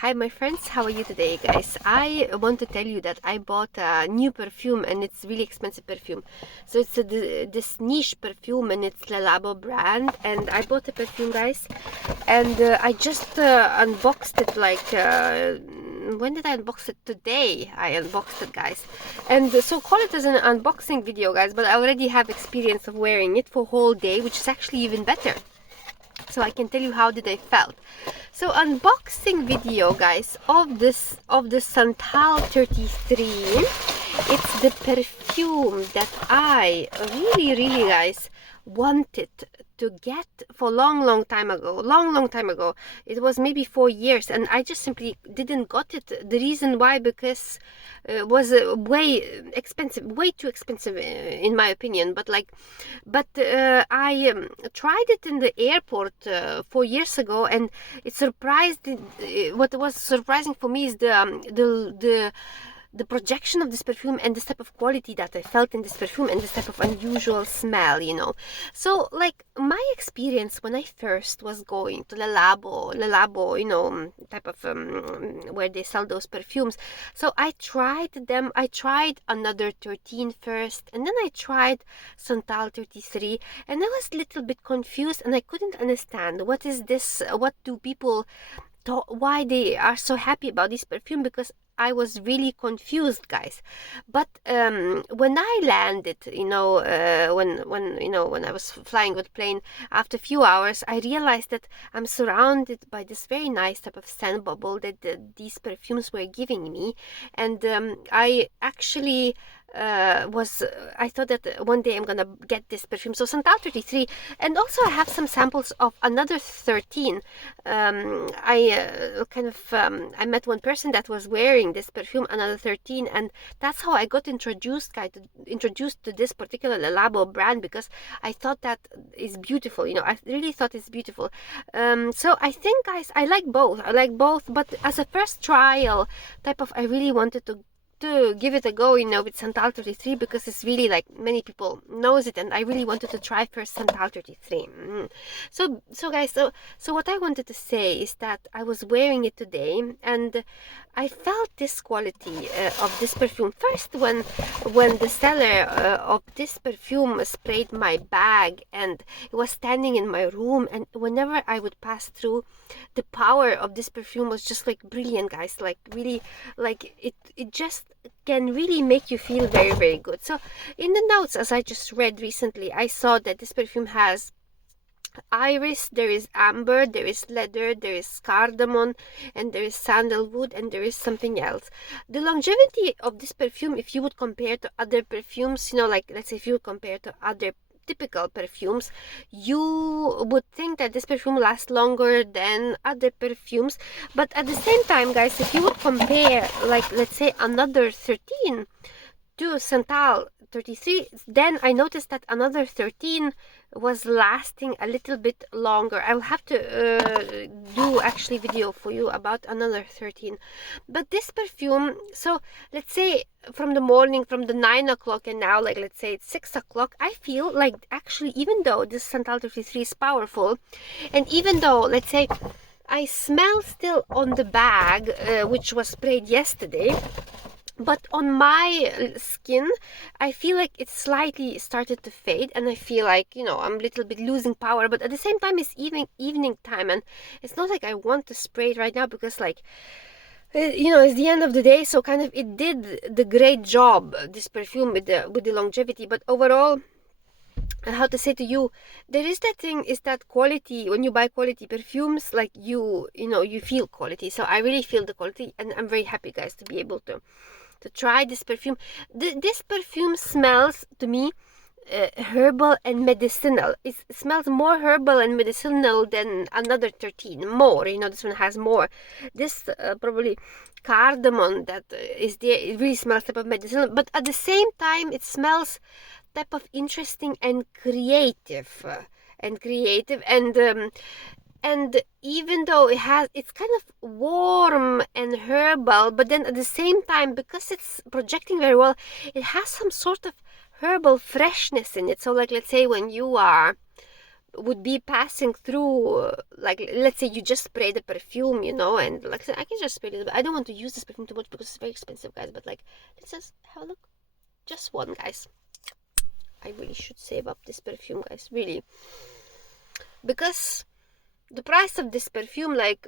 Hi my friends, how are you today guys? I want to tell you that I bought a new perfume and it's really expensive perfume. So it's this niche perfume and it's the Labo brand, and I bought the perfume guys, and I just unboxed it like when did I unbox it? Today I unboxed it guys, and so call it as an unboxing video guys, but I already have experience of wearing it for a whole day, which is actually even better. So I can tell you how did I felt. So unboxing video guys of the Santal 33. It's the perfume that I really guys wanted to get for long time ago. It was maybe 4 years, and I just simply didn't got it. The reason why, because it was way too expensive in my opinion. But I tried it in the airport 4 years ago, and it surprised. What was surprising for me is the projection of this perfume and this type of quality that I felt in this perfume and this type of unusual smell, you know. So like my experience when I first was going to the Labo, you know, type of where they sell those perfumes. So I tried them. I tried another 13 first, and then I tried Santal 33, and I was a little bit confused, and I couldn't understand what is this, what do people why they are so happy about this perfume, because I was really confused guys. But when I landed, you know, when I was flying with plane, after a few hours I realized that I'm surrounded by this very nice type of scent bubble that these perfumes were giving me. And I actually I thought that one day I'm gonna get this perfume. So Santal 33, and also I have some samples of another 13. I met one person that was wearing this perfume, another 13, and that's how I got introduced to this particular Labo brand, because I thought that is beautiful. You know, I really thought it's beautiful. So I think guys, I like both, but as a first trial type of, I really wanted to give it a go, you know, with Santal 33, because it's really like many people knows it, and I really wanted to try first Santal 33. So guys, so what I wanted to say is that I was wearing it today, and I felt this quality of this perfume first when the seller of this perfume sprayed my bag, and it was standing in my room, and whenever I would pass through, the power of this perfume was just like brilliant guys, like really, like it just can really make you feel very good. So in the notes, as I just read recently, I saw that this perfume has iris, there is amber, there is leather, there is cardamom, and there is sandalwood, and there is something else. The longevity of this perfume, if you would compare to other perfumes, you know, like let's say if you would compare to other typical perfumes, you would think that this perfume lasts longer than other perfumes. But at the same time guys, if you would compare, like let's say another 13 to Santal 33, then I noticed that another 13 was lasting a little bit longer. I'll have to do actually video for you about another 13. But this perfume, so let's say from the morning, from the 9 o'clock, and now like let's say it's 6 o'clock, I feel like actually, even though this Santal 33 is powerful, and even though let's say I smell still on the bag which was sprayed yesterday, but on my skin I feel like it slightly started to fade, and I feel like, you know, I'm a little bit losing power. But at the same time, it's evening time, and it's not like I want to spray it right now, because like you know, it's the end of the day. So kind of it did the great job, this perfume, with the longevity. But overall, how to say to you, there is that thing, is that quality, when you buy quality perfumes, like you know, you feel quality. So I really feel the quality, and I'm very happy guys to be able to try this perfume. This perfume smells to me herbal and medicinal. It smells more herbal and medicinal than another 13. More, you know, this one has more. This probably cardamom that is there, it really smells type of medicinal, but at the same time it smells type of interesting and creative, and even though it's kind of warm and herbal, but then at the same time, because it's projecting very well, it has some sort of herbal freshness in it. So like let's say when you are would be passing through, like, let's say you just spray the perfume, you know, and like I said, I can just spray it, but I don't want to use this perfume too much because it's very expensive, guys. But like, let's just have a look. Just one, guys. I really should save up this perfume, guys, really, because the price of this perfume, like,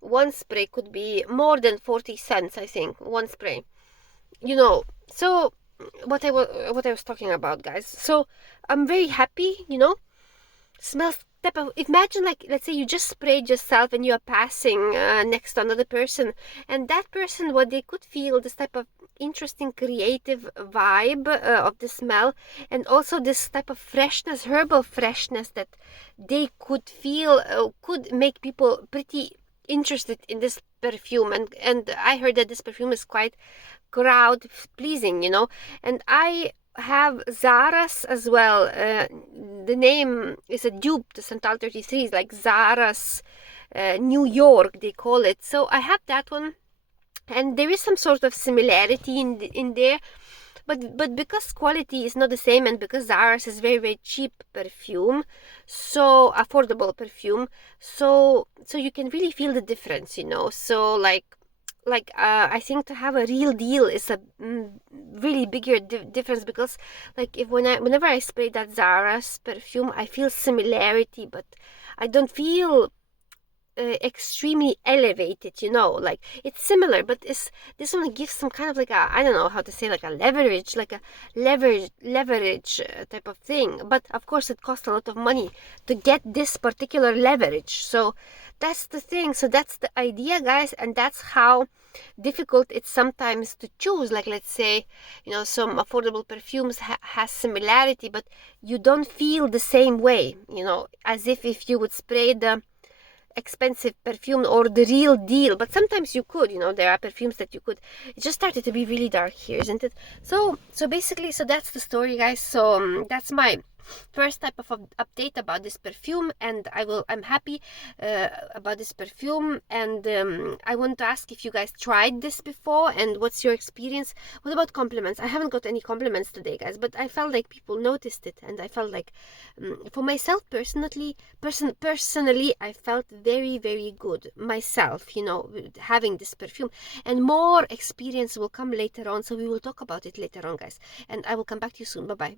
one spray could be more than 40 cents, I think, one spray, you know. So what I was talking about, guys. So I'm very happy, you know. Smells type of, imagine, like, let's say you just sprayed yourself and you are passing next to another person, and that person, what they could feel this type of interesting creative vibe of the smell, and also this type of freshness, herbal freshness that they could feel, could make people pretty interested in this perfume. And I heard that this perfume is quite crowd pleasing, you know. And I have Zara's as well. The name is a dupe to Santal 33. It's like Zara's New York, they call it. So I have that one, and there is some sort of similarity in there, but because quality is not the same, and because Zara's is very, very cheap perfume, so affordable perfume, so you can really feel the difference, you know. So like I think to have a real deal is a really bigger difference, because like whenever I spray that Zara's perfume, I feel similarity, but I don't feel extremely elevated, you know. Like, it's similar, but this one gives some kind of like a, I don't know how to say, like a leverage, type of thing. But of course it costs a lot of money to get this particular leverage. So that's the thing. So that's the idea, guys, and that's how difficult it's sometimes to choose. Like, let's say, you know, some affordable perfumes has similarity, but you don't feel the same way, you know, as if you would spray the expensive perfume or the real deal. But sometimes you could, you know, there are perfumes that you could. It just started to be really dark here, isn't it? So basically, so that's the story, guys. So that's my first type of update about this perfume, and I'm happy about this perfume. And I want to ask if you guys tried this before and what's your experience. What about compliments? I haven't got any compliments today, guys, but I felt like people noticed it, and I felt like for myself personally I felt very, very good myself, you know, having this perfume. And more experience will come later on, so we will talk about it later on, guys, and I will come back to you soon. Bye bye.